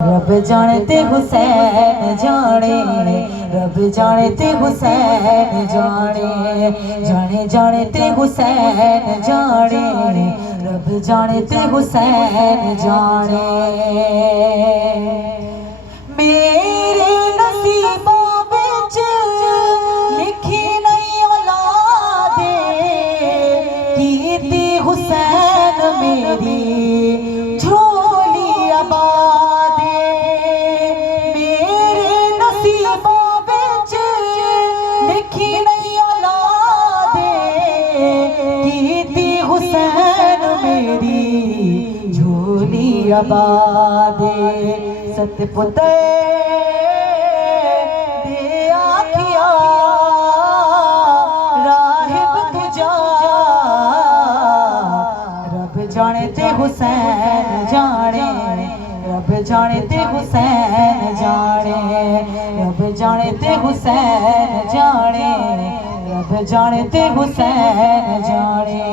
रब जाने ते हुसैन जाने, रब जाने ते हुसैन जाने, जाने जाने ते हुसैन जाने, रब जाने ते हुसैन जाने। मेरे नसीबों विच लिखी नहीं औलादे, कीती हुसैन मेरी झोली आबादे। मेरे नसीबों विच लिखी नहीं औलादे, कीती हुसैन मेरी झोली आबादे। सतपुते दे आखिया राहिब तुझा, रब जाने ते हुसैन जाने, रब जाने ते हुसैन जाने, रब जाने ते हुसैन जाने, रब जाने ते हुसैन जाने।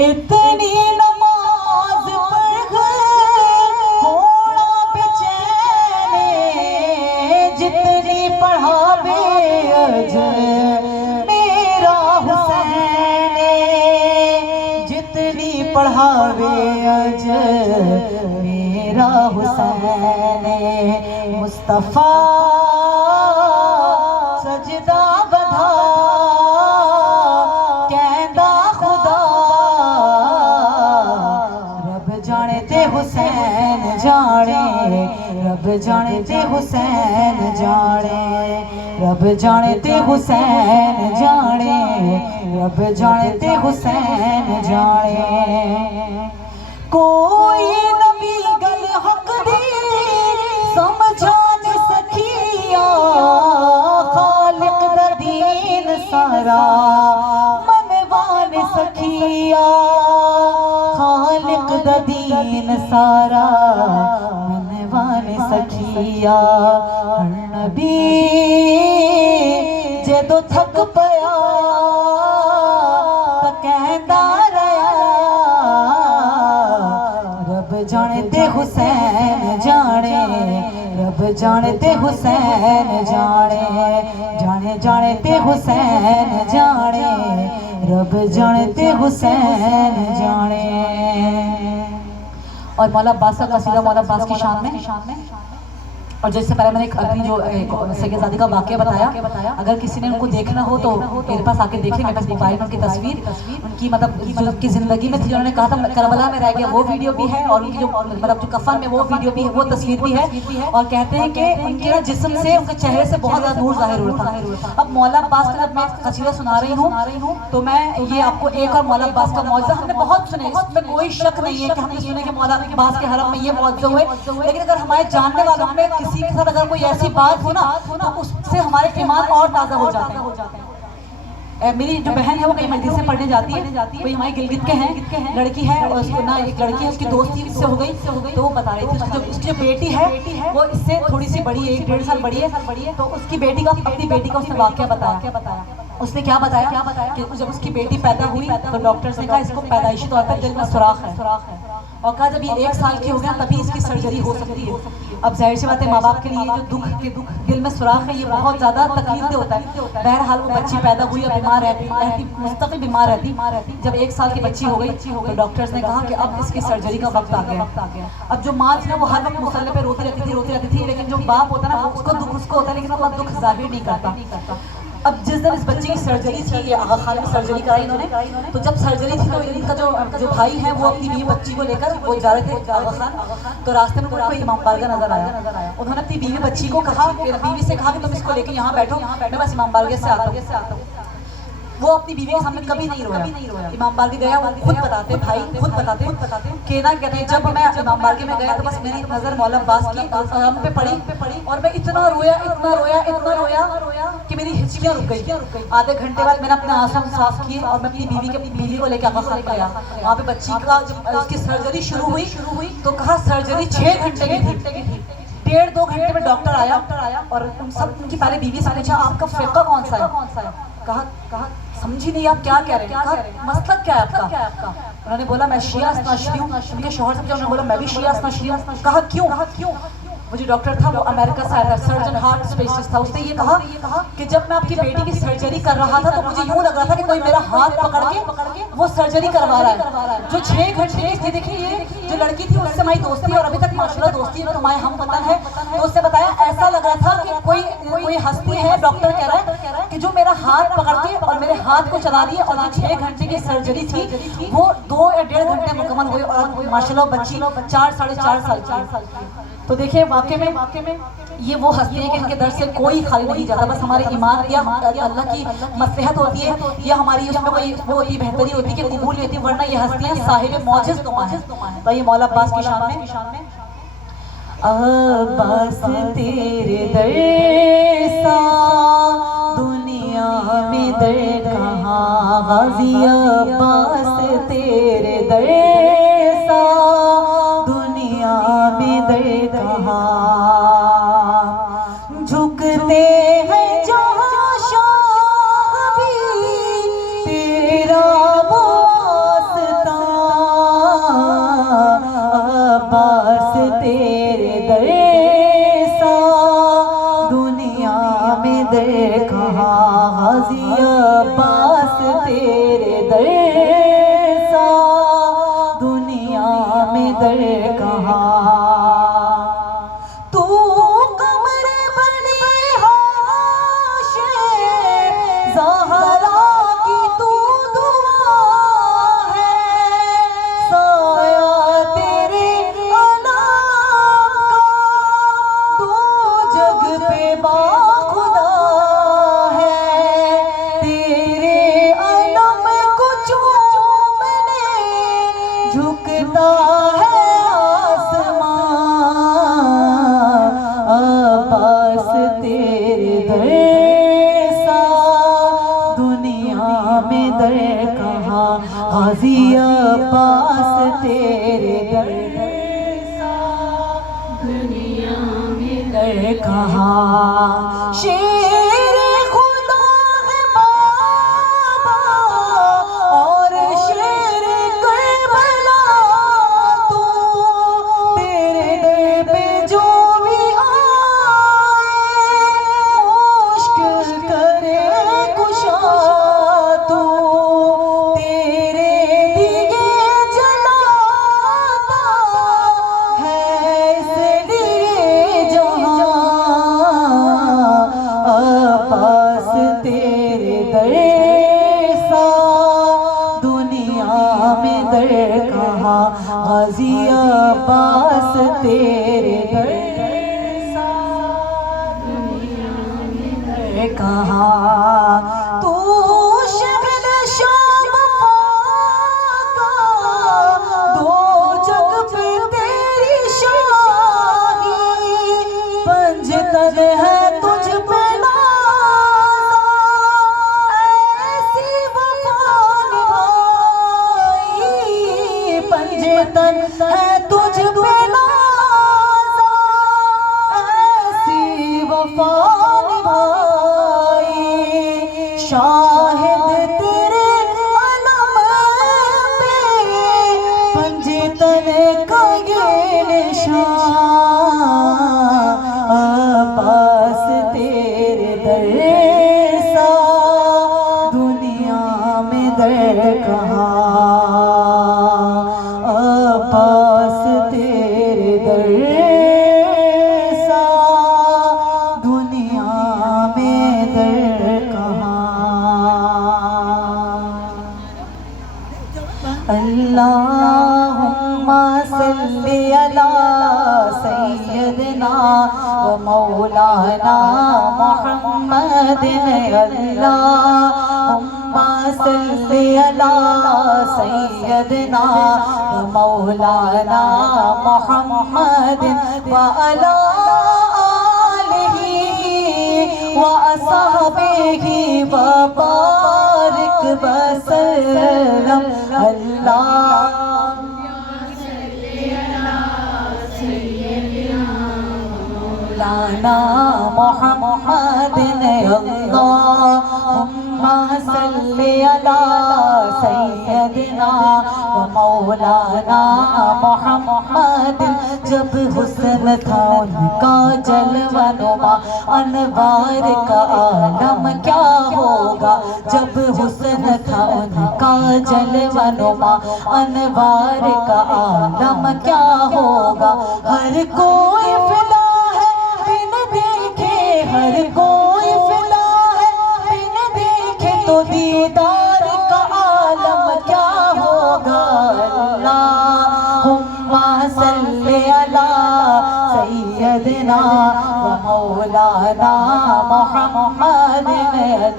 इतनी नमाज पढ़ होना बेचैन, जितनी पढ़ावे अजर मेरा हुसैन, जितनी पढ़ावे अजर मेरा हुसैन। मुस्तफा सजदा बधा कहंदा खुदा, रब जाने ते हुसैन जाने, रब जाने ते हुसैन जाने, रब जाने ते हुसैन जाने, रब जाने ते हुसैन जाने। कोई नबी गल हक दी समझा नहीं सकिया, खालिक दा दीन सारा मनवा नहीं सकिया, खालिक दा दीन सारा मनवा नहीं सकिया। हर नबी जदों थक पया तां कहंदा रहा, रब जाने ते हुसैन जाने, रब जाने ते हुसैन जाने, जाने जाने ते हुसैन जाने, रब जाने ते हुसैन जाने। और मौला अब्बास का कसीदा मौला अब्बास की शान में। और जैसे पहले मैंने अपनी जो सैयदजादी का वाक़या बताया, अगर किसी ने उनको देखना हो तो मेरे पास आके देखें। मेरे पास मोबाइल में उनकी तस्वीर, उनकी मतलब उनकी ज़िंदगी में थी, उन्होंने कहा था करबला में रह गया, वो वीडियो भी है, और उनकी जो मतलब जो कफन में वो वीडियो भी है, वो तस्वीर भी है। और कहते हैं कि उनके ना जिस्म से, उनके चेहरे से बहुत ज़्यादा नूर ज़ाहिर होता है। अब मौला अब्बास का जब मैं कसीदा सुना रही हूँ तो मैं ये आपको एक और मौला अब्बास का मौजज़ा हमने बहुत सुने, इसमें कोई शक नहीं है कि हमने सुने कि मौला अब्बास के हरम में ये मौजज़े हुए। लेकिन अगर हमारे जानने वालों में किसी के साथ अगर कोई ऐसी बात हो ना तो उससे हमारे ईमान और ताज़ा हो जाते हैं। मेरी जो बहन है वो कहीं मस्जिद से पढ़ने जाती है, कोई हमारे गिलगित के हैं, लड़की है, और उसको ना एक लड़की है, उसकी दोस्ती इससे हो गई, तो वो बता रही थी उसकी जो बेटी है वो इससे थोड़ी सी बड़ी है, 1-1.5 साल बड़ी है। तो उसकी बेटी का, अपनी बेटी का उसने वाक़या बताया। उसने क्या बताया कि जब उसकी बेटी पैदा हुई तो डॉक्टर्स ने कहा इसको पैदाइशी तौर पर दिल में सुराख है, और कहा जब ये 1 साल की हो गया तभी इसकी सर्जरी हो सकती है। अब जाहिर सी बात है माँ बाप के लिए जो दुख दिल में सुराख है ये बहुत ज़्यादा तकलीफ होता है। बहरहाल वो बच्ची पैदा हुई और बीमार रहती मुस्तकिल बीमार रहती। जब 1 साल की बच्ची हो गई तो डॉक्टर्स ने कहा कि अब इसकी सर्जरी का वक्त आ गया। अब जो माँ थी ना वो हर वक्त मुसल्ले पे रोती रहती थी, लेकिन जो बाप होता है ना उसको दुख उसको होता है, लेकिन अपना दुख जाहिर नहीं करता। अब जिस दिन इस बच्ची की सर्जरी थी, ये आगा खान में सर्जरी कराई इन्होंने, तो जब सर्जरी थी तो इनका जो भाई है वो अपनी बीवी बच्ची को लेकर वो जा रहे थे आगा खान। तो रास्ते में उनको इमाम बारगाह नजर आया। उन्होंने अपनी बीवी बच्ची को कहा, बीवी से कहा कि तुम इसको लेकर यहाँ बैठो, मैं बस इमाम बारगाह से आता हूँ। वो अपनी बीवी के सामने कभी नहीं रोया। इमाम बारगाह गया, वो खुद बताते भाई खुद बताते कि ना कहते हैं जब मैं इमाम बारगाह में गया तो बस मेरी नज़र मौला अब्बास की हम पे पड़ी और मैं इतना रोया कि मेरी हिचकियाँ रुक गई। आधे घंटे बाद मैंने अपने आंसू साफ किए और मैं अपनी बीवी को लेकर आगा खान गया। वहाँ पे बच्ची का जब उसकी सर्जरी शुरू हुई तो कहा सर्जरी 6 घंटे की थी। 1.5-2 घंटे में डॉक्टर आया और सब उनकी पहले बीवी से पूछा आपका फ़िक़्ह कौन सा है। कहा समझी नहीं आप क्या कह रहे हैं, कहा मसलक क्या है आपका। उन्होंने बोला मैं शिया नशरी हूँ। उनके शौहर से उन्होंने बोला मैं भी शिया नशरी हूँ। कहा क्यों? वो जो डॉक्टर था वो अमेरिका से आया था, सर्जन हार्ट स्पेशलिस्ट था। उसने ये कहा कि जब मैं आपकी बेटी की सर्जरी कर रहा था तो मुझे यूं लग रहा था कि कोई मेरा हाथ पकड़ के वो सर्जरी करवा रहा है। जो 6 घंटे ये देखिए, ये जो लड़की थी उससे हमारी दोस्ती और अभी तक माशाल्लाह दोस्ती है, तुम्हारे हम वतन है। तो उसने बताया ऐसा लग रहा था कि कोई हस्ती है, डॉक्टर कह रहा है कि जो मेरा हाथ पकड़ के और मेरे हाथ को चला रही है। और जो 6 घंटे की सर्जरी थी वो 2 या 1.5 घंटे मुकम्मल हुई और माशाल्लाह बच्ची 4 साढ़े 4 साल की। तो देखिए वाकई में ये वो हस्ती है कि इनके दर से कोई खाली नहीं जाता। बस हमारे ईमान या अल्लाह की मसलहत होती है या हमारी उसमें कोई वो होती है, बेहतरी होती है कि कबूल होती है, वरना ये हस्तियाँ साहिब मौजिज़ नुमा है। तो ये मौला अब्बास की शान में अब्बास तेरे दर सा दुनिया में दर कहाँ, गाज़ी अब्बास तेरे दर सा दुनिया में दर कहाँ। झुकते हैं जहाँ शाह भी तेरा वास्ता, अब्बास तेरे दर सा दुनिया में दर कहाँ, गाज़ी अब्बास तेरे दर सा दुनिया में दर कहाँ। तू कमरे बनी हाशे ज़हरा की तू दुआ है, साया तेरे अनाम का तू जग पे बाखुदा है। तेरे अलम को चूमने झुकता है अब्बास तेरे दर सा दुनिया में दर कहाँ, गाज़ी अब्बास तेरे दर सा दुनिया में दर कहाँ। शेर खुदा है बाबा और शेर करबला, तू तेरे दर पे जो भी गाज़ी अब्बास तेरे दर सा दुनिया में दर कहाँ। तू शहद शाम का दो जग पे तेरी शाही, पंजतन है तुझ पे नाज़ा, ऐसी वफ़ा निभाई, पंजतन है तुझ पे नाज़ा, ऐसी वफ़ा निभाई। शाहिद तेरे अलम पे पंजतन का ये निशान, अब्बास तेरे दर सा दुनिया में दर कहाँ, अब्बास तेरे दर सा दुनिया में दर कहाँ। अल्लाहुम्मा सल्ली अला सय्यदना व मौलाना मुहम्मदिन, अल्लाहुम्मा सल्ली अला सय्यदना व मौलाना मुहम्मदिन व अला आलिही व असहाबिही व बारिक वसल्लम। मौलाना मुहम्मदिन, अल्लाहुम्मा सल्ले अला सैयदना व मौलाना मोहम्मद। जब हुस्न था उनका जलवनुमा, अनवार का आलम क्या होगा। जब हुस्न था उनका जलवनुमा, अनवार का आलम क्या होगा। हर कोई फिदा है बिन देखे, हर कोई फिदा है बिन देखे, तो दीदार का आलम क्या होगा। अल्लाहुम्मा सल्ली अला सैयदना व मौलाना मोहम्मद।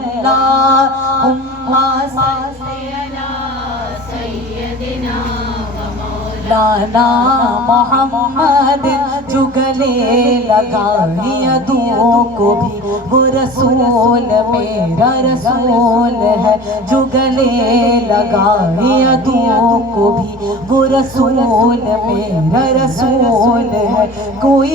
अल्लाहुम्मा सल्ली अला सैयदना लाना मोहम्मद। जो गले लगाई अदुओं को भी वो रसूल मेरा रसूल है। जो गले लगाई अदुओं को भी वो रसूल मेरा रसूल है। कोई